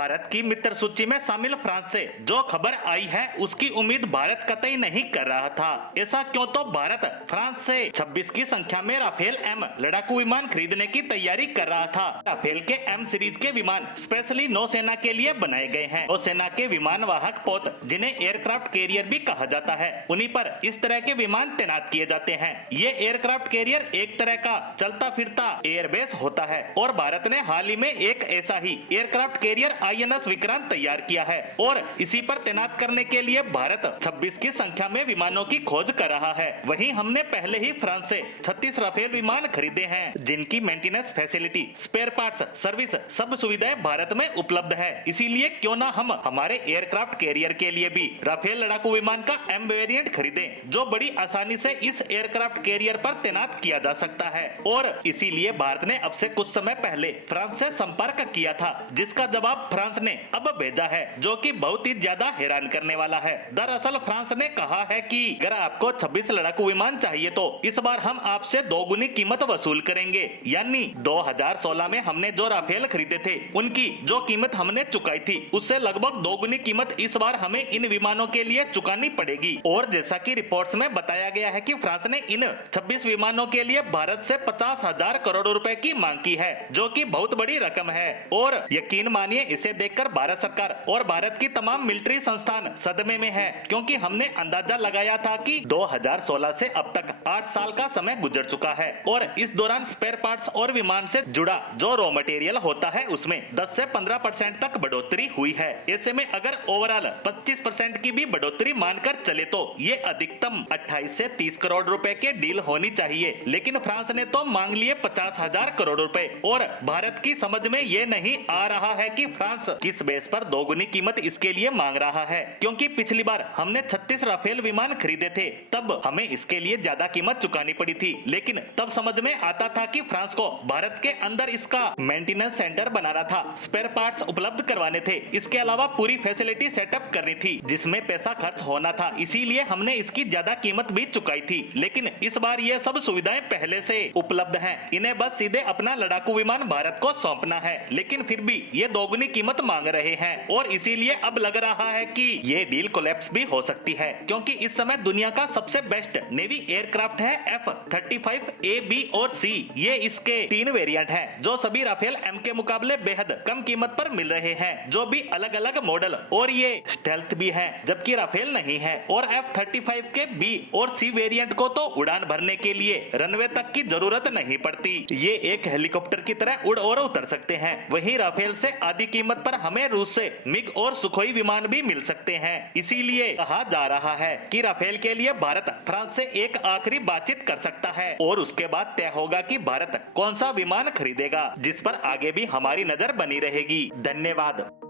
भारत की मित्र सूची में शामिल फ्रांस से जो खबर आई है उसकी उम्मीद भारत कतई नहीं कर रहा था। ऐसा क्यों? तो भारत फ्रांस से 26 की संख्या में राफेल एम लड़ाकू विमान खरीदने की तैयारी कर रहा था। राफेल के एम सीरीज के विमान स्पेशली नौसेना के लिए बनाए गए हैं। नौसेना के विमान वाहक पोत, जिन्हें एयरक्राफ्ट कैरियर भी कहा जाता है, उन्हीं पर इस तरह के विमान तैनात किए जाते हैं। ये एयरक्राफ्ट कैरियर एक तरह का चलता फिरता एयरबेस होता है और भारत ने हाल ही में एक ऐसा ही एयरक्राफ्ट कैरियर INS विक्रांत तैयार किया है और इसी पर तैनात करने के लिए भारत 26 की संख्या में विमानों की खोज कर रहा है। वहीं हमने पहले ही फ्रांस से 36 राफेल विमान खरीदे हैं, जिनकी maintenance facility, spare parts, service सब सुविधाएं भारत में उपलब्ध है। इसीलिए क्यों ना हम हमारे एयरक्राफ्ट कैरियर के लिए भी राफेल लड़ाकू विमान का एम वेरिएंट खरीदें, जो बड़ी आसानी से इस एयरक्राफ्ट कैरियर पर तैनात किया जा सकता है। और इसीलिए भारत ने अब से कुछ समय पहले फ्रांस से संपर्क किया था, जिसका जवाब फ्रांस ने अब भेजा है, जो कि बहुत ही ज्यादा हैरान करने वाला है। दरअसल फ्रांस ने कहा है कि अगर आपको 26 लड़ाकू विमान चाहिए तो इस बार हम आपसे दोगुनी कीमत वसूल करेंगे। यानी 2016 में हमने जो राफेल खरीदे थे उनकी जो कीमत हमने चुकाई थी उससे लगभग दोगुनी कीमत इस बार हमें इन विमानों के लिए चुकानी पड़ेगी। और जैसा कि रिपोर्ट्स में बताया गया है कि फ्रांस ने इन 26 विमानों के लिए भारत से 50,000 करोड़ रुपए की मांग की है, जो कि बहुत बड़ी रकम है। और यकीन मानिए, इसे देखकर भारत सरकार और भारत की तमाम मिलिट्री संस्थान सदमे में है, क्योंकि हमने अंदाजा लगाया था कि 2016 से अब तक 8 साल का समय गुजर चुका है और इस दौरान स्पेयर पार्ट्स और विमान से जुड़ा जो रॉ मटेरियल होता है उसमें 10 से 15% तक बढ़ोतरी हुई है। ऐसे में अगर ओवरऑल 25% की भी बढ़ोतरी मानकर चले तो ये अधिकतम 28 से 30 करोड़ रुपए के डील होनी चाहिए, लेकिन फ्रांस ने तो मांग लिए 50,000 करोड़ रुपए। और भारत की समझ में ये नहीं आ रहा है कि फ्रांस किस बेस पर दोगुनी कीमत इसके लिए मांग रहा है, क्योंकि पिछली बार हमने 36 राफेल विमान खरीदे थे, तब हमें इसके लिए ज्यादा कीमत चुकानी पड़ी थी, लेकिन तब समझ में आता था कि फ्रांस को भारत के अंदर इसका मेंटेनेंस सेंटर बनाना था, स्पेयर पार्ट्स उपलब्ध करवाने थे, इसके अलावा पूरी फैसिलिटी सेटअप करनी थी, जिसमें पैसा खर्च होना था। इसीलिए हमने इसकी ज्यादा कीमत भी चुकाई थी। लेकिन इस बार ये सब सुविधाएं पहले से उपलब्ध हैं, इन्हें बस सीधे अपना लड़ाकू विमान भारत को सौंपना है। लेकिन फिर भी ये दोगुनी कीमत मांग रहे हैं और इसीलिए अब लग रहा है कि ये डील कोलैप्स भी हो सकती है, क्योंकि इस समय दुनिया का सबसे बेस्ट नेवी एयरक्राफ्ट है F-35A, B और C। ये इसके 3 वेरिएंट हैं, जो सभी राफेल एम के मुकाबले बेहद कम कीमत पर मिल रहे हैं, जो भी अलग अलग मॉडल, और ये स्टेल्थ भी है, जबकि राफेल नहीं है। और F-35 के B और C वेरिएंट को तो उड़ान भरने के लिए रनवे तक की जरूरत नहीं पड़ती, ये एक हेलीकॉप्टर की तरह उड़ और उतर सकते हैं। वहीं राफेल से आधी कीमत पर हमें रूस से मिग और सुखोई विमान भी मिल सकते हैं। इसीलिए कहा जा रहा है कि राफेल के लिए भारत फ्रांस से एक आखिरी बातचीत कर सकता है और उसके बाद तय होगा कि भारत कौन सा विमान खरीदेगा, जिस पर आगे भी हमारी नजर बनी रहेगी। धन्यवाद।